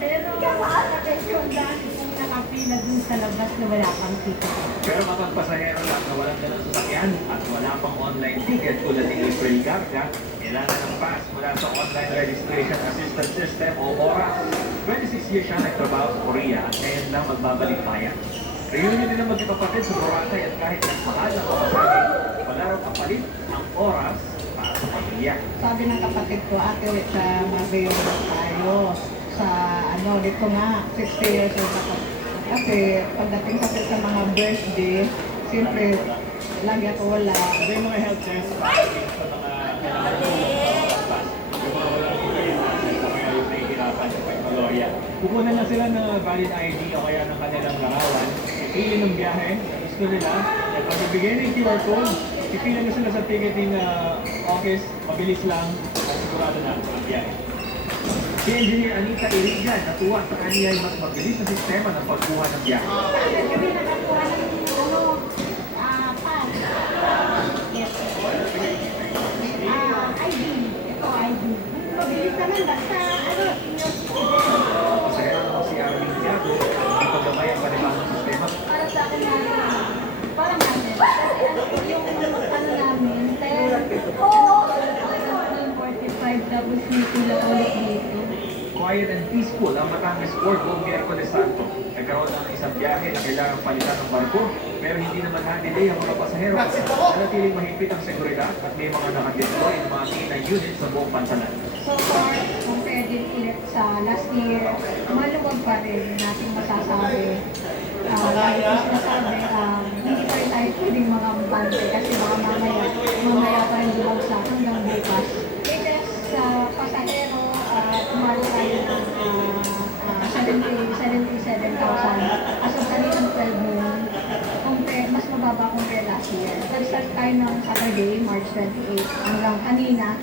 Pero yung dami kong nakapila dun sa labas na wala pang ticket. Pero kapag pasahero lang na walang dalang sasakyan at wala pang online ticket tulad ni April Garga, kailangan ng pass mula sa Online Registration Assistance System o ORAS. 26 years siya nagtrabaho sa Korea at ngayon lang magbabalik bayan. Reunion nila magkakapatid sa Boracay at kahit nagmahal na pamasahe, wala raw kapalit ang oras para sa pamilya. Sabi ng kapatid ko, ate, ulit sa Mabeo tayo. Sa dito nga, 60 years old ako. Kasi pagdating sa mga birthday, siyempre, lagi ako wala. Ano yung mga health test para sa mga kailangan ng yung mga walang internet o kaya yung nahihirapan sa teknolohiya. Kukunan na sila ng valid ID o kaya ng kanilang larawan. Pili ng biyahe, gusto nila. At pag nabigay na yung QR code, pipila na sila sa ticketing office, mabilis lang, at sigurado na ang biyahe. Si Engineer Anita Irigan natuwa sa kanya ay mas mabilis na sistema ng pagkuha ng biyahe. Kami nakakuha ng pass. Yes. ID. Ito, ID. Mabilis naman, basta, Masaya naman si Armin Tiago, hindi paggamay ang panibagong sistema. para sa akin parang namin. Kasi yung namin, 45 tapos may pila ulit dito. Quiet and peaceful ang Batangas Port buong Miyerkules Santo. Nagkaroon ng isang biyahe na kailangang palitan ng barko, pero hindi naman holiday ang mga pasahero. Nanatiling mahigpit ang seguridad at may mga nakadeploy ng mga K9 units sa buong pantalan. So far, compared din ulit sa last year, maluwag pa rin natin masasabi. Lagi ko sinasabi, hindi pa rin tayo pwedeng mga bante kasi mga mamaya pa rin bumagsak hanggang bukas. Latest sa pasahero, tumalo tayo ng 77,000 as of kanina 12 noon. Mas mababa compare last year. Nag-start tayo ng Saturday, March 28, hanggang kanina.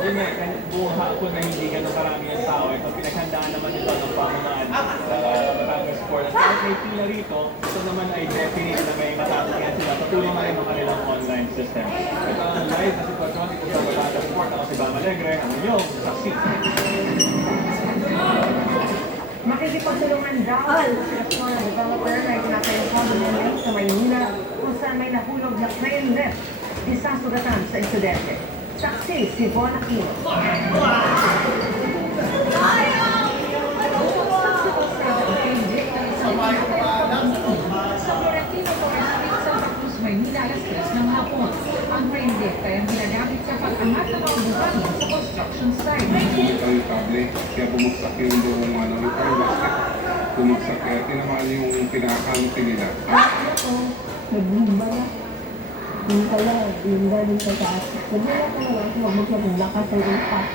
Yun nga, buong hapon na hindi ganun karami ang tao. Ito, pinaghandaan naman ito ng pamunaan sa Batangas Port. At kahit may pila rito, ito naman ay definite na may matatagyan sila. Patulong na rin ang kanilang online system. Ito ang live na sitwasyon dito sa Batangas Port. Ako si Bam Alegre, ang inyong saksi. Makikipagtulungan daw ang asosasyon ng developer na itinatayong condominium sa Maynila kung saan may nahulog na plane lift. Isang sugatan sa insidente. Saksi si Von Aquino. Sa Florentino Torres Street, Santa Cruz, Maynila, alas 3 ng hapon. Ang crane lift ay ang ginagamit sa pag-angat ng mga buhangin sa construction site. Ang kable, kaya bumagsak yung buong yung basket. Bumagsak kaya tinamaan yung pinakakampi nila. Ako, nagbumba na. Yung pala, yung galing sa taas. Nagbumba ko na lang, mabagsak yung lakas ng impact.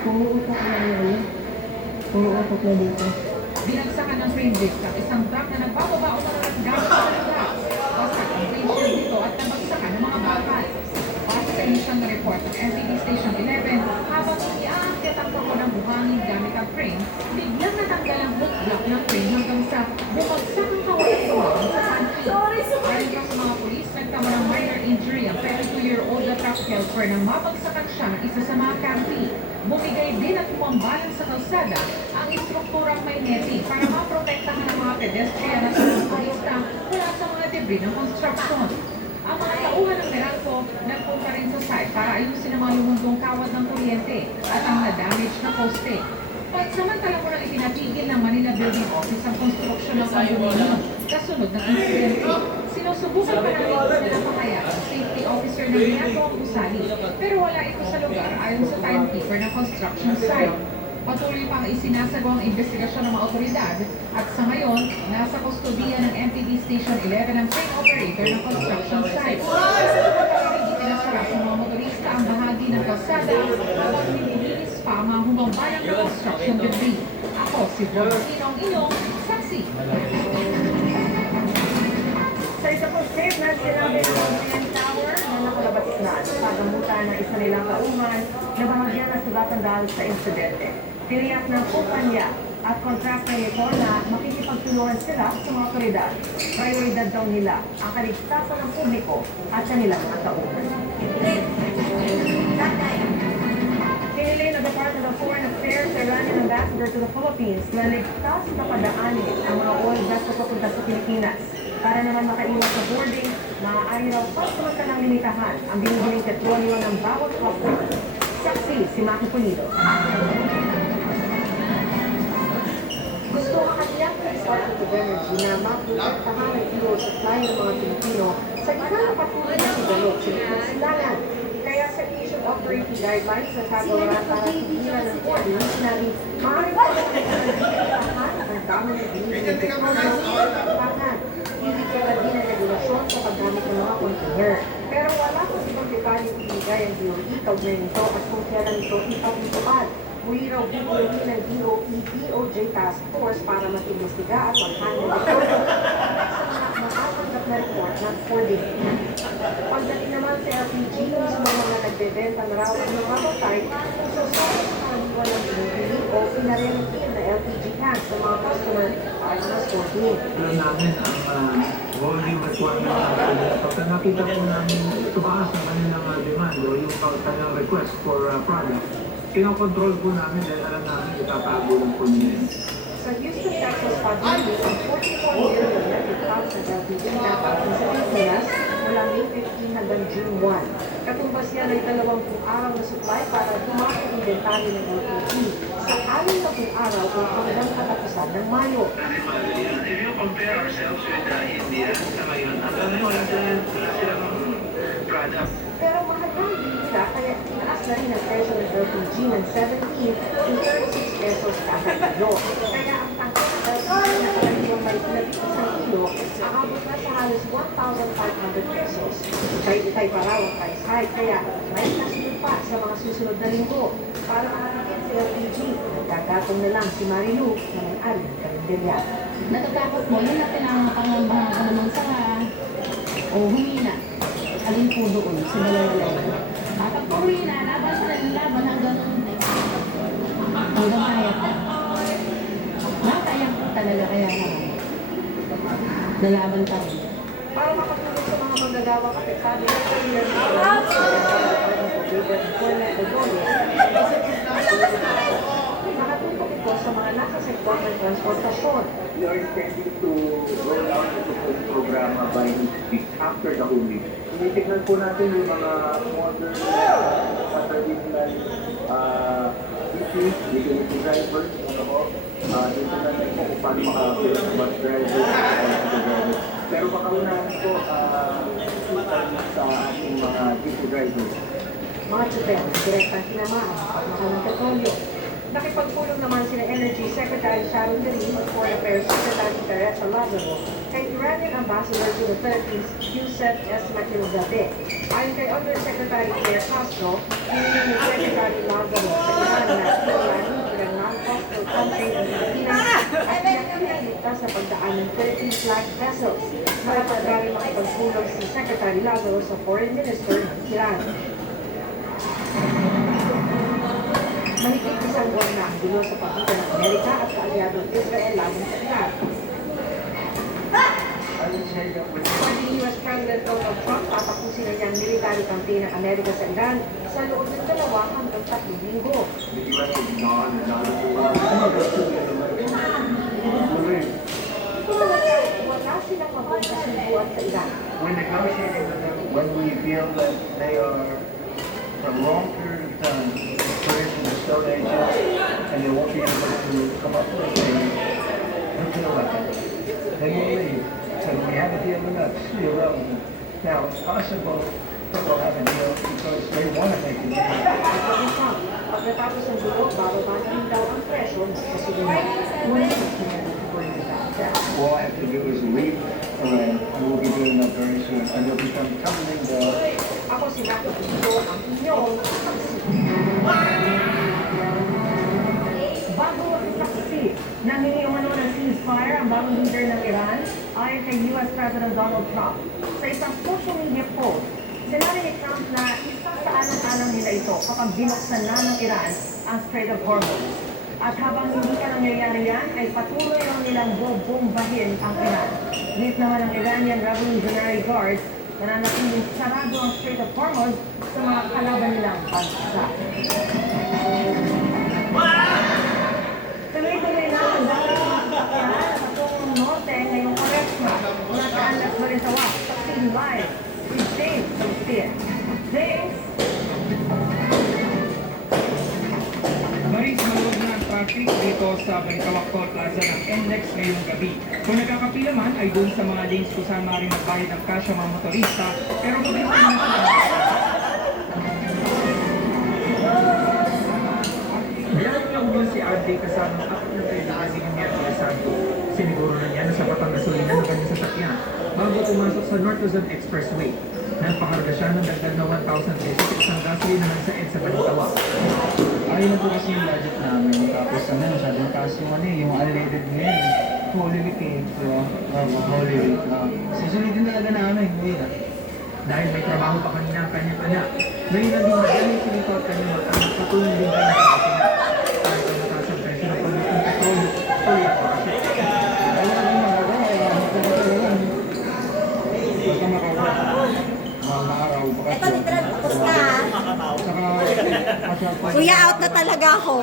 Pumuutok na yun. Pumuutok na dito. Binagsakan ng crane lift ang isang truck na nagbababa o talagang gamit sa lugar. Wasak ang crane shield dito at nabagsakan ng mga bakal. Base sa inisang report ng MPD Station 11, habang iaakit ang pako ng buhangin gamit ang crane, biglang natanggal ang hook block ng crane hanggang sa bumagsak ang kawalan sa pantry. Ayon pa sa mga pulis, nagtama ng minor injury ang 32-year-old na truck helper nang mabagsakan siya ng isa sa mga kampi. Bumigay din at pumambalan sa kalsada ang istrukturang may netting para maprotektahan ang mga pedestrian at mga turista mula sa mga debris ng construction. Ang mga tauhan ng Meralco nagpunta rin sa site para ayusin ang mga lumundong kawad ng kuryente at ang na-damage na poste. Pansamantala mo nang itinatigil ng Manila Building Office ang konstruksyon ng condominium kasunod ng insidente. Sinusubukan pa ng na pamaya ang safety officer ng ginagawang usali pero wala ito sa lugar ayon sa timekeeper ng construction site. Patuloy pang isinasagawang investigasyon ng mga otoridad at sa ngayon, nasa kustodiya ng MPD Station 11 ang crane operator ng construction site. Itinasara sa mga motorista ang bahagi ng kalsada habang nililinis pa ang mga humambalang ng construction debris. Ako si Volcino, ang inyong saksi. Sa isa pong statement, sinabi ng CN Tower na nakalabatik na sa pagamutan ng isa nilang kauman na bahagyan ng sugatan dahil sa insidente. Tiniyak ng kumpanya At kontrata nito na makikipagtulungan sila sa mga otoridad. Prioridad daw nila ang kaligtasan ng publiko at kanilang mga tauhan. Pinili ng Department of Foreign Affairs Iranian Ambassador to the Philippines na ligtas na padaanin ang mga oil vessel papunta sa Pilipinas. Para naman makaiwas sa boarding, maaari raw pansamantalang limitahan ang binibiling petrolyo ng bawat trucker. Saksi si Maki Pulido. Gusto ka kaniyang Department of Energy na maprotektahan ang fuel supply ng mga Pilipino sa gitna ng patuloy na sigalok sa Pilipinas. Kaya sa Asian Operating Guidelines sa Kagawaran para tigilan ng boarding, sinabing maaaring pansamantalang ang dami ng binibiling petrolyo sa Pilipinas. Hindi kaya din ang regulasyon sa paggamit ng mga container. Pero wala kung ibang detalye ibigay ang DOE kaugnay nito at kung kailan ito ipatutupad. Muli raw bibigyan ng DOE DOJ Task Force para mag-imbestiga at mag-handle ito sa mga makatanggap na report ng boarding. Pagdating naman sa LPG, mismo mga nagbebenta na raw ang mga website kung sasama sa kaniwan ng binibili o pinarelitin na LPG tanks ng mga customer para sa boarding. Alam namin ang volume requirement ng kanila. Pagka nakita po namin tumaas ang kanilang demand o yung kanilang request for product, kinokontrol po namin dahil alam namin itatago lang po nila. Sa Houston, Texas, pag-ibig ang 44 million metric tons na LPG na papunta sa Pilipinas mula May 15 hanggang June 1. Katumbas yan ay 20 araw na supply para dumami ang inventaryo ng LPG sa 60 araw o hanggang katapusan ng Mayo. If you compare ourselves with India sa ngayon, hanggang ngayon wala silang product. Pero mahal lang din nila kaya tinaas na rin ang presyo ng LPG ng 17 to 36 pesos kada kilo. Kaya ang tangka ng LPG na karaniwang may 11 kilo, aabot na sa halos 1,500 pesos. Itay pa raw ang price hike kaya may kasunod pa sa mga susunod na linggo. Para makakagin si LPG, nagkagatong na lang si Marilu na may-ari ng karinderya. Natatakot mo, yun natin ang pangambahan ka naman sa humina. Alin po doon sa dalawa-dalawa. At pag humina, laban sa laban hanggang kaya pa. Nakayang po talaga kaya naman. Nalaban pa rin. Para makatulong sa mga manggagawang apektado ng kanilang nakatutok ito sa mga nasa sektor ng transportasyon. We are intending to roll out the support program by this week after the whole week. Tinitignan po natin yung mga modern traditional utility drivers, ano po. Dito natin po kung paano makakapit ng bus drivers at drivers. Pero baka unahin po sa ating mga duty drivers. Mga tupel, direktang tinamaan sa pagmahal ng petrolyo. Nakipagpulong naman sila Energy Secretary Sharon Marie at Foreign Affairs Secretary Teresa Lazaro kay Iranian Ambassador to the Philippines, Yusef S. Matilzadeh. Ayon kay Undersecretary Claire Castro, hiniling ni Secretary Lazaro sa Iran na Irani bilang non-coastal country ng Pilipinas at pinagpiligtas sa pagdaan ng Philippine flag vessels. Nakapagdari makipagpulong si Secretary Lazaro sa Foreign Minister ng Iran. Mahigit isang buwan na ang gulo sa pagitan ng Amerika at kaalyadong Israel laban sa Iran. Sabi ni US President Donald Trump, tatapusin na niya ang military campaign ng Amerika sa Iran sa loob ng 2 hanggang 3 linggo. Wala silang mapagkasubuan sa Iran. We're negotiating with them when we feel that they are for a long period of time experienced in the Stone Ages and they won't be able to come up with a nuclear weapon. Then we'll leave. So we have a deal with us, irrelevant. Now, it's possible that we'll have a deal because they want to make a deal. Sabi Trump, pagkatapos ng gulo, bababaan daw ang presyo ng gasolina. Ngunit All I have to do is leave Iran, and we'll be doing that very soon, and it'll become tumbling down. ako si Nato Pito, ang inyong bago ang saksi na hiniumano ng ceasefire ang bagong leader ng Iran ayon kay US President Donald Trump. Sa isang social media post, sinabi ni Trump na isang saalang-alang nila ito kapag binuksan na ng Iran ang Strait of Hormuz. At habang hindi pa nangyayari yan, ay patuloy lang nilang bobombahin ang Iran. Ngunit naman ang Iranian Revolutionary Guard nananatiling sarado ang Strait of Hormuz sa mga kalaban nilang bansa. Tuloy-tuloy na ang dami ng sasakyan sa tungong norte ngayong Kwaresma mula Caanlas, Balisawa, sa Live with James Sophia. James, Maris, maluwag na ang traffic dito sa Balitawak Toll Plaza ng NLEX ngayong gabi. Kung nagkakapila man ay doon sa mga lanes kung saan maaaring magbayad ng cash ang mga motorista, pero mabilis naman sila. Meron lang doon si RJ kasama ang apat na pwede kasi ng Miyerkules Santo. Siniguro na niya na sapat ang gasolina ng kanyang sasakyan bago pumasok sa North Luzon Expressway. Nagpakarga siya ng dagdag na 1,000 pesos sa isang gasolina ng sa EDSA Balitawak. Ayun na po kasi yung budget namin. Tapos ano, masyadong taas yung ano yung unleaded ngayon. Holy Week eh. So, Holy Week. Susunodin talaga namin. Kuya. Dahil may trabaho pa kanina ang kanyang anak. Ngayon lang din magaling sinito at kanyang mag-anak patuloy din kayo sa kasina. Kahit ang mataas ang presyo ng produktong petrol, tuloy ang bakit. Wala na yung magagawa. Magagawa lang. Basta makagawa. Mga araw, bakasyon. Eto, literal, tapos na. Saka, Kuya, out na talaga ako.